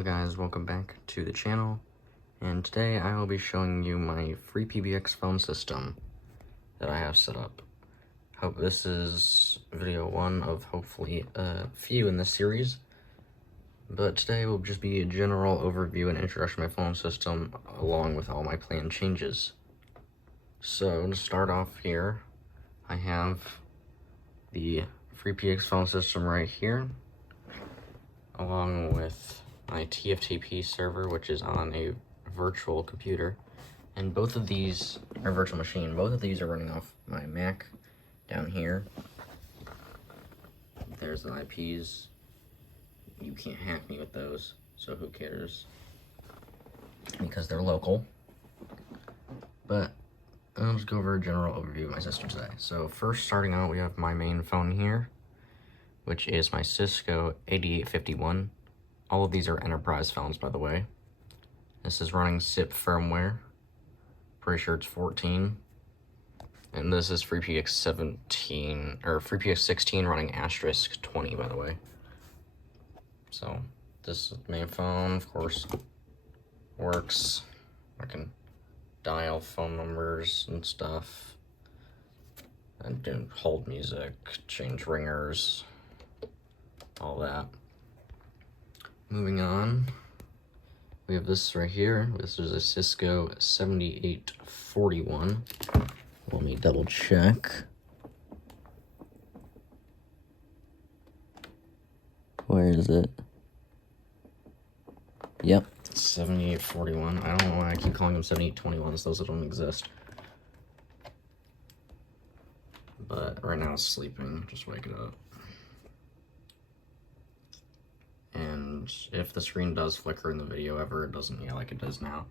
Hello guys, welcome back to the channel, and today I will be showing you my FreePBX phone system that I have set up. Hope this is video one of hopefully a few in this series, but today will just be a general overview and introduction to my phone system along with all my planned changes. So to start off here, I have the FreePBX phone system right here, along with my TFTP server, which is on a virtual computer, and both of these are virtual machine. Both of these are running off my Mac down here. There's the IPs. You can't hack me with those, so who cares? Because they're local. But I'll just go over a general overview of my system today. So first, starting out, we have my main phone here, which is my Cisco 8851. All of these are enterprise phones, by the way. This is running SIP firmware. Pretty sure it's 14. And this is FreePBX 17, or FreePBX 16 running asterisk 20, by the way. So this main phone, of course, works. I can dial phone numbers and stuff. And do hold music, change ringers, all that. Moving on, we have this right here. This is a Cisco 7841. Let me double check. Where is it? Yep, 7841. I don't know why I keep calling them 7821s. Those don't exist. But right now it's sleeping. Just wake it up. And if the screen does flicker in the video ever, it doesn't, like it does now.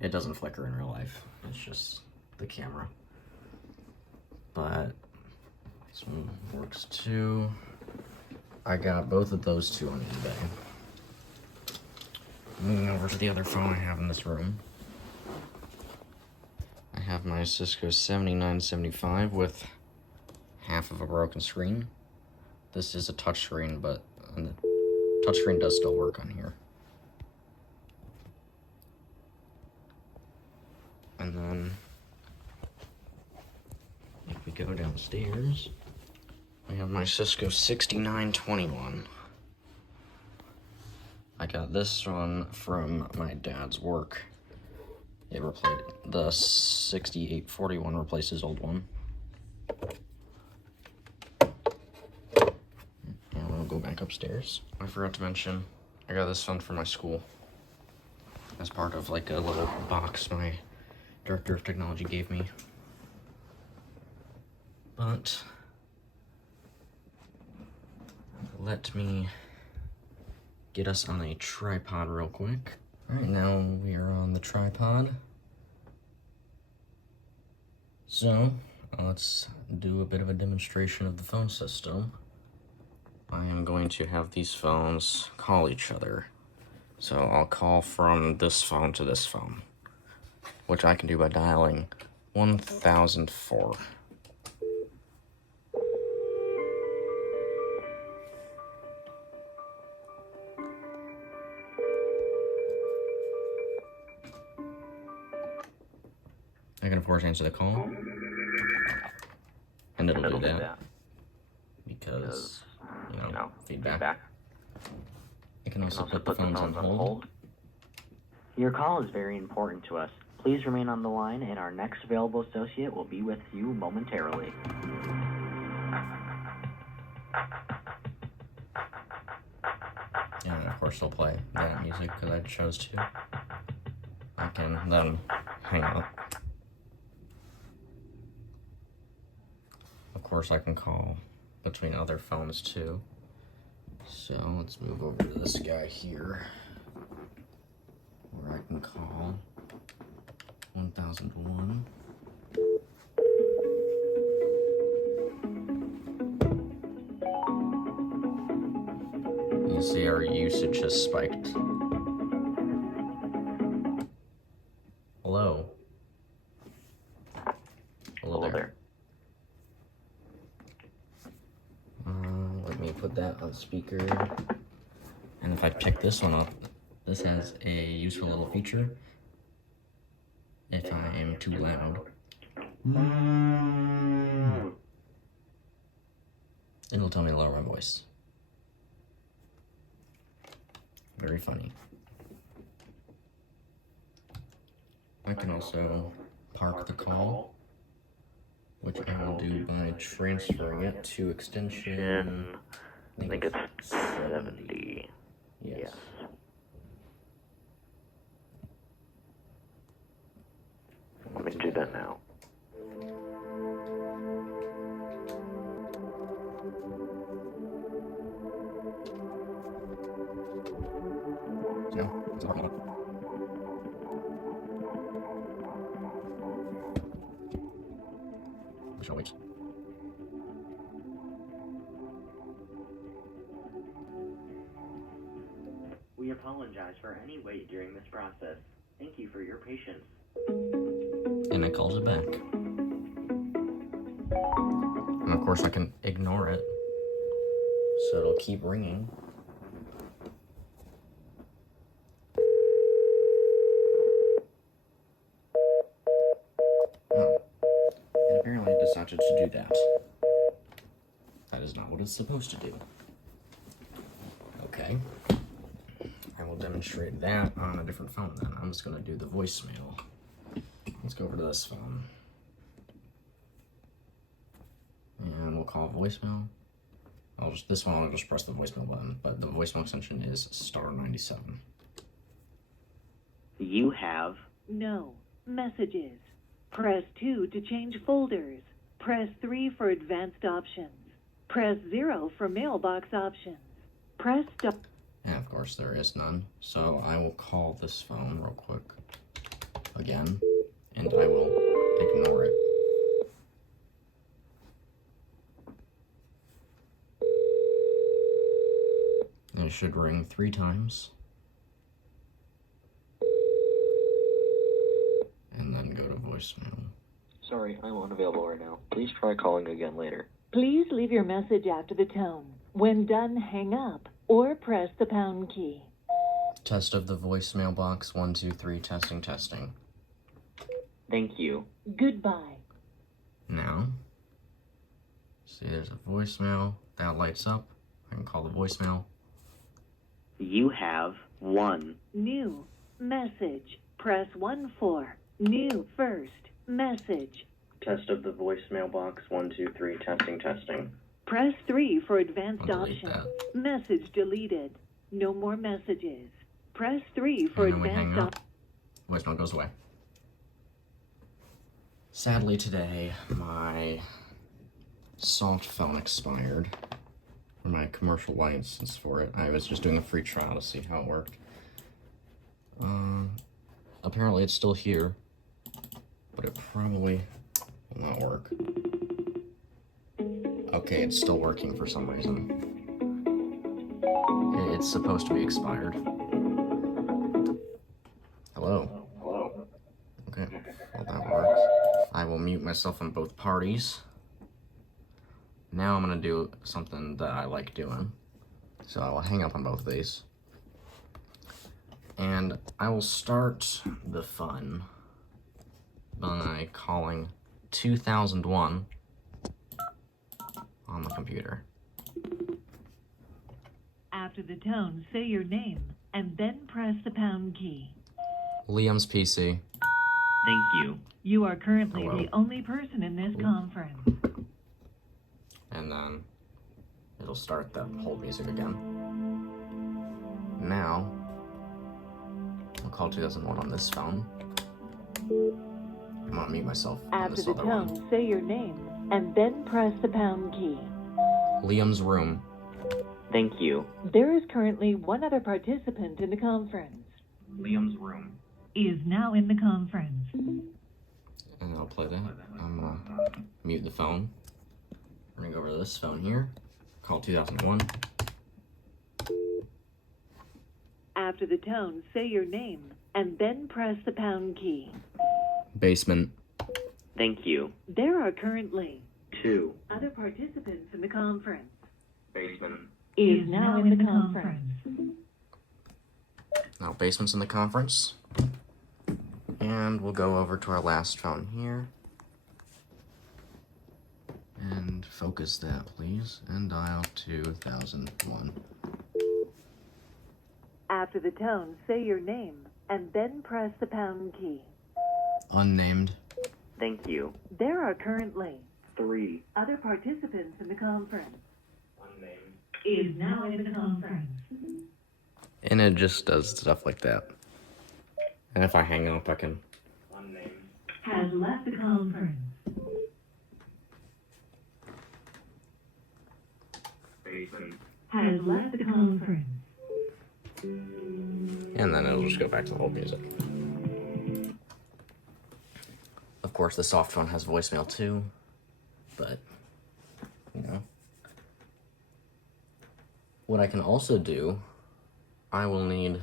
It doesn't flicker in real life. It's just the camera. But this one works too. I got both of those two on eBay. Moving over to the other phone I have in this room. I have my Cisco 7975 with half of a broken screen. This is a touchscreen, but touchscreen does still work on here. And then if we go downstairs, we have my Cisco 6921. I got this one from my dad's work. It replaced the 6841 replaced his old one. Go back upstairs. I forgot to mention, I got this phone from my school as part of like a little box my director of technology gave me. But let me get us on a tripod real quick. All right, now we are on the tripod. So let's do a bit of a demonstration of the phone system. I am going to have these phones call each other. So I'll call from this phone to this phone, which I can do by dialing 1004. I can of course answer the call, and it'll do that because you know, feedback. You can also put the phones on hold. Your call is very important to us. Please remain on the line, and our next available associate will be with you momentarily. course, I'll play that music because I chose to. I can then hang up. Of course, I can call between other phones too. So let's move over to this guy here, where I can call 1001. You see our usage has spiked. Hello. Hello there. Let me put that on speaker. And if I pick this one up, this has a useful little feature. If I am too loud, it'll tell me to lower my voice. Very funny. I can also park the call, which I will do by transferring it to extension, I think it's 70. Yes. Let me do that now. No, it's not. We shall wait. We apologize for any wait during this process. Thank you for your patience. And it calls it back. And of course I can ignore it, so it'll keep ringing. Oh, and apparently it decided to do that. That is not what it's supposed to do. Okay. I will demonstrate that on a different phone then. I'm just going to do the voicemail. Let's go over to this phone. And we'll call voicemail. This one I'll just press the voicemail button, but the voicemail extension is *97. You have No. Messages. Press 2 to change folders. Press 3 for advanced options. Press 0 for mailbox options. Press stop. And of course there is none. So I will call this phone real quick again, and I will ignore it. And it should ring 3 times. And then go to voicemail. Sorry, I'm unavailable right now. Please try calling again later. Please leave your message after the tone. When done, hang up or press the pound key. Test of the voicemail box, 1, 2, 3, testing, testing. Thank you. Goodbye. Now, see there's a voicemail, that lights up. I can call the voicemail. You have 1. New message. Press 1 for new first message. Test of the voicemail box, 1, 2, 3, testing, testing. Press 3 for advanced I'll delete options. that. Message deleted. No more messages. Press 3 for And then we advanced hang up. Voicemail goes away. Sadly today, my Salt phone expired. My commercial license for it. I was just doing a free trial to see how it worked. Apparently it's still here, but it probably will not work. Okay, it's still working for some reason. It's supposed to be expired. Hello. Hello. Okay, well that works. I will mute myself on both parties. Now I'm gonna do something that I like doing. So I will hang up on both of these. And I will start the fun by calling 2001 on the computer. After the tone, say your name and then press the pound key. Liam's PC. Thank you. You are currently Hello. the only person in this conference. And then it'll start that whole music again. now, I'll call 2001 on this phone. I'm gonna mute myself on After this the other tone, one. say your name, and then press the pound key. Liam's room. Thank you. There is currently one other participant in the conference. Liam's room. Is now in the conference. And I'll play that. I'm gonna mute the phone. We're gonna go over to this phone here. Call 2001. After the tone, say your name, and then press the pound key. Basement. Thank you. There are currently 2. other participants in the conference. Basement. Is now in the conference. Now basement's in the conference. And we'll go over to our last phone here. And focus that, please. And dial 2001. After the tone, say your name, and then press the pound key. Unnamed. Thank you. There are currently 3. other participants in the conference. Unnamed. Is now in the conference. And it just does stuff like that. And if I hang up, I can. Unnamed. Has left the conference. Basement. Has left the conference. And then it'll just go back to the whole music. Of course, the soft phone has voicemail too, but, you know. What I can also do, I will need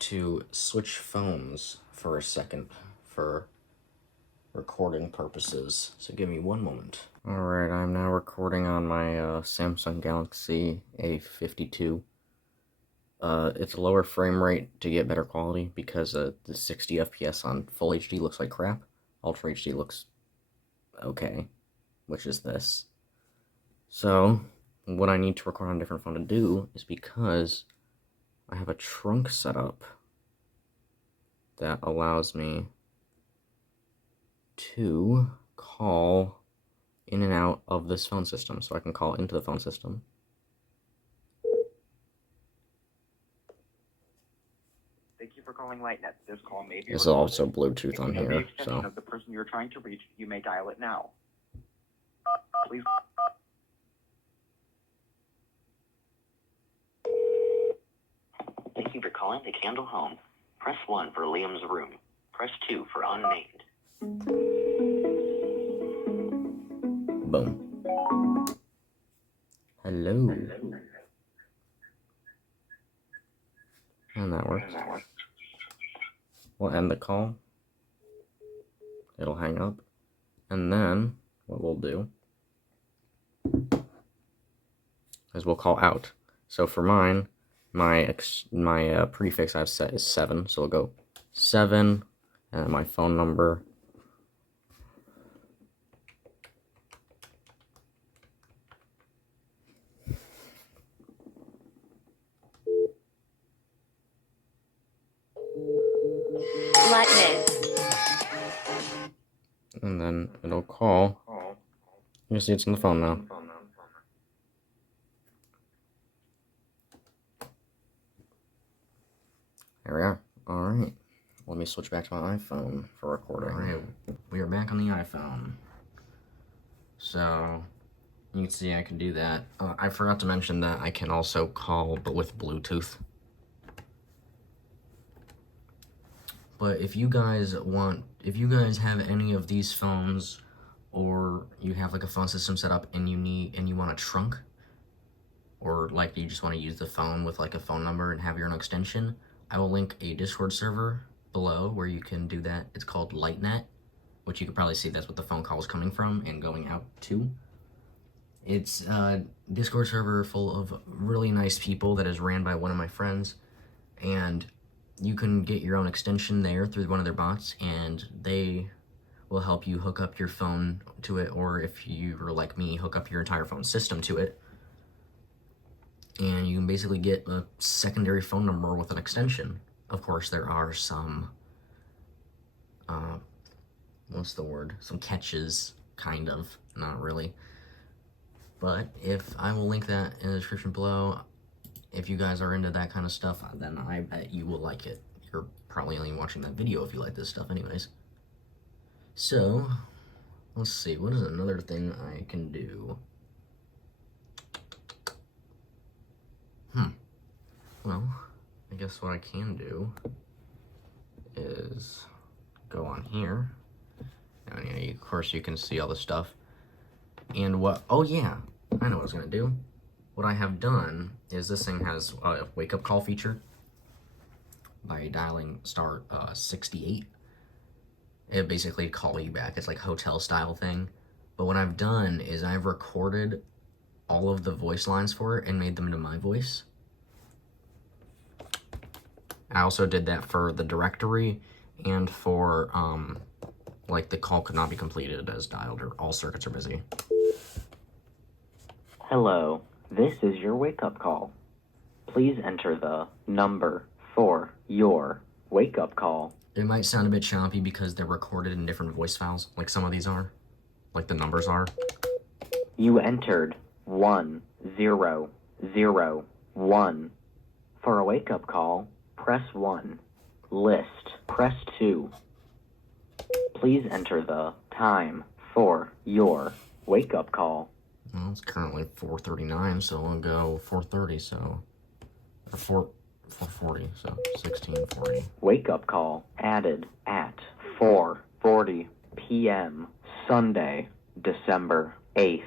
to switch phones for a second for recording purposes. So give me one moment. Alright, I'm now recording on my Samsung Galaxy A52. It's a lower frame rate to get better quality because the 60 FPS on Full HD looks like crap. Ultra HD looks okay, which is this. So, what I need to record on a different phone to do is because I have a trunk set up that allows me to call in and out of this phone system. So I can call into the phone system. Thank you for calling LightNet. This call may be There's recorded. also Bluetooth If on you know the here, extension so. of the person you're trying to reach, you may dial it now. Please. Thank you for calling the Candle Home. Press 1 for Liam's room. Press 2 for unnamed. Boom. Hello. And that works. We'll end the call. It'll hang up. And then what we'll do is we'll call out. So for mine, my prefix I've set is 7. So we'll go 7 and my phone number. And then it'll call. You see it's on the phone now. There we are. Alright. Let me switch back to my iPhone for recording. Alright, we are back on the iPhone. So, you can see I can do that. I forgot to mention that I can also call, but with Bluetooth. But if you guys have any of these phones, or you have like a phone system set up and you want a trunk, or like you just want to use the phone with like a phone number and have your own extension, I will link a Discord server below where you can do that. It's called LightNet, which you could probably see that's what the phone call is coming from and going out to. It's a Discord server full of really nice people that is ran by one of my friends, and you can get your own extension there through one of their bots, and they will help you hook up your phone to it, or if you're like me, hook up your entire phone system to it. And you can basically get a secondary phone number with an extension. Of course, there are some, what's the word? Some catches, kind of, not really. But if I will link that in the description below, if you guys are into that kind of stuff, then I bet you will like it. You're probably only watching that video if you like this stuff anyways. So, let's see, what is another thing I can do? Well, I guess what I can do is go on here. And of course you can see all the stuff. And what, oh yeah, I know what I was gonna do. What I have done is this thing has a wake up call feature. By dialing star 68, it basically call you back. It's like hotel style thing. But what I've done is I've recorded all of the voice lines for it and made them into my voice. I also did that for the directory and for like the call could not be completed as dialed or all circuits are busy. Hello, this is your wake-up call. Please enter the number for your wake-up call. It might sound a bit choppy because they're recorded in different voice files, like some of these are, like the numbers are. You entered 1001. For a wake-up call, press 1. List, press 2. Please enter the time for your wake-up call. Well, it's currently 4:39, so I'll go 4:30, so, or 4:40, so 16:40. Wake-up call added at 4:40 p.m. Sunday, December 8th.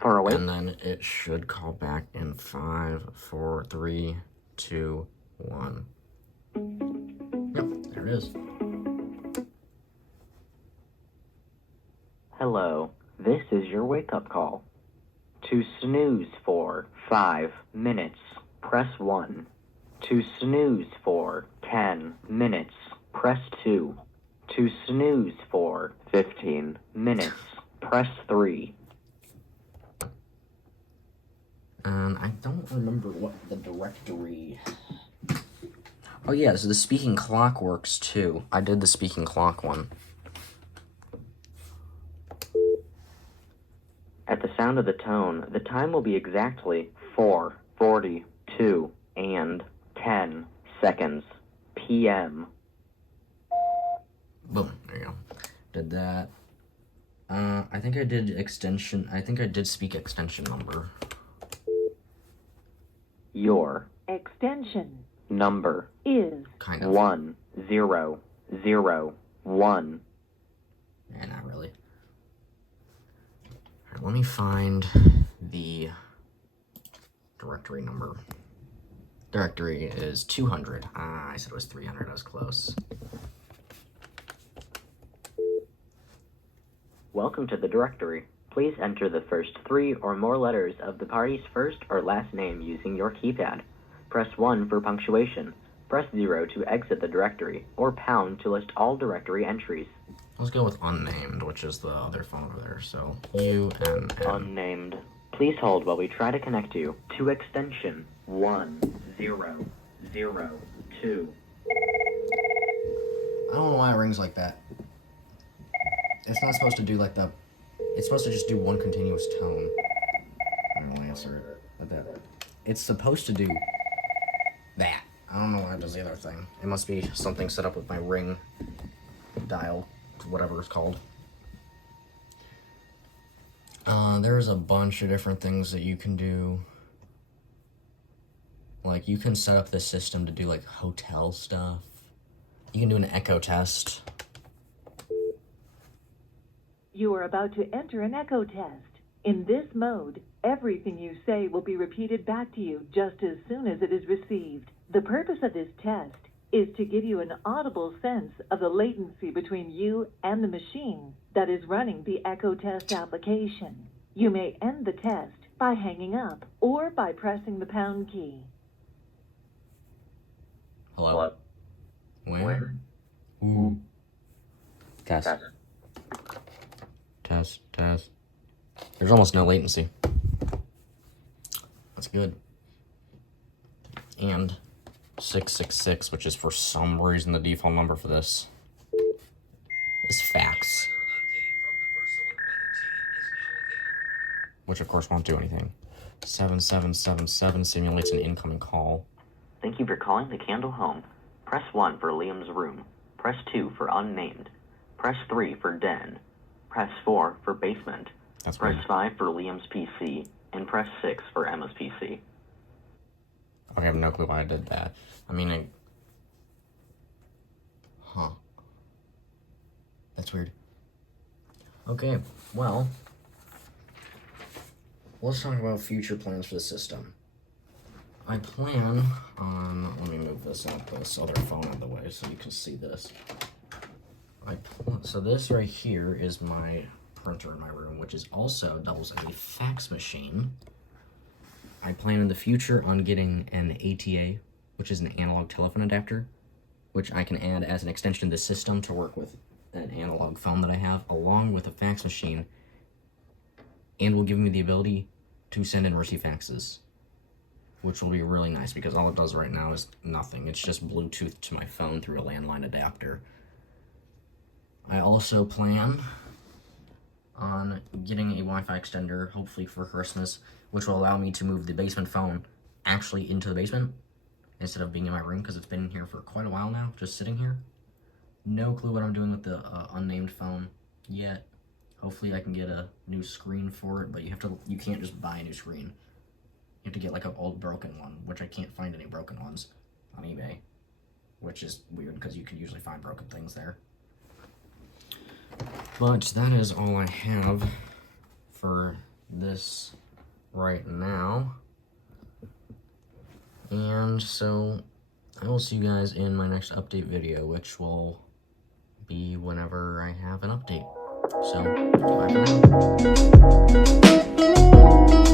For a wake. And then it should call back in 5, 4, 3, 2, 1. Yep, there it is. Hello, this is your wake-up call. To snooze for 5 minutes, press 1. To snooze for 10 minutes, press 2. To snooze for 15 minutes, press 3. And I don't remember what the directory... Oh yeah, so the speaking clock works too. I did the speaking clock one. At the sound of the tone, the time will be exactly 4:42 and 10 seconds p.m. Boom, there you go. Did that. I think I did extension, I think I did speak extension number. Your Extension number is Kind of. 1001. Yeah, not really. Alright, let me find the directory number. Directory is 200. I said it was 300, I was close. Welcome to the directory. Please enter the first 3 or more letters of the party's first or last name using your keypad. Press 1 for punctuation. Press 0 to exit the directory, or pound to list all directory entries. Let's go with unnamed, which is the other phone over there. So, UNN. Unnamed. Please hold while we try to connect you to extension 1002. I don't know why it rings like that. It's not supposed to do like the... It's supposed to just do one continuous tone. I don't answer it like that. It's supposed to do that. I don't know why it does the other thing. It must be something set up with my ring dial, whatever it's called. There's a bunch of different things that you can do. Like, you can set up the system to do, like, hotel stuff. You can do an echo test. You are about to enter an echo test. In this mode, everything you say will be repeated back to you just as soon as it is received. The purpose of this test is to give you an audible sense of the latency between you and the machine that is running the echo test application. You may end the test by hanging up or by pressing the pound key. Hello? Where? Ooh. Test. Test. There's almost no latency. That's good. And 666, which is for some reason the default number for this, is fax. Which of course won't do anything. 7777 simulates an incoming call. Thank you for calling the Candle Home. Press 1 for Liam's room. Press 2 for unnamed. Press 3 for den. Press 4 for basement. That's Press weird. 5 for Liam's PC. And press 6 for Emma's PC. Okay, I have no clue why I did that. I mean, Huh. That's weird. Okay, well, let's talk about future plans for the system. I plan on, let me move this other phone out of the way so you can see this. So this right here is my printer in my room, which is also doubles as a fax machine. I plan in the future on getting an ATA, which is an analog telephone adapter, which I can add as an extension to the system to work with an analog phone that I have, along with a fax machine, and will give me the ability to send and receive faxes, which will be really nice because all it does right now is nothing. It's just Bluetooth to my phone through a landline adapter. I also plan on getting a Wi-Fi extender, hopefully for Christmas, which will allow me to move the basement phone actually into the basement instead of being in my room, because it's been here for quite a while now, just sitting here. No clue what I'm doing with the unnamed phone yet. Hopefully I can get a new screen for it, but you can't just buy a new screen. You have to get like an old broken one, which I can't find any broken ones on eBay, which is weird because you can usually find broken things there. But that is all I have for this right now. And so I will see you guys in my next update video, which will be whenever I have an update. So, bye for now.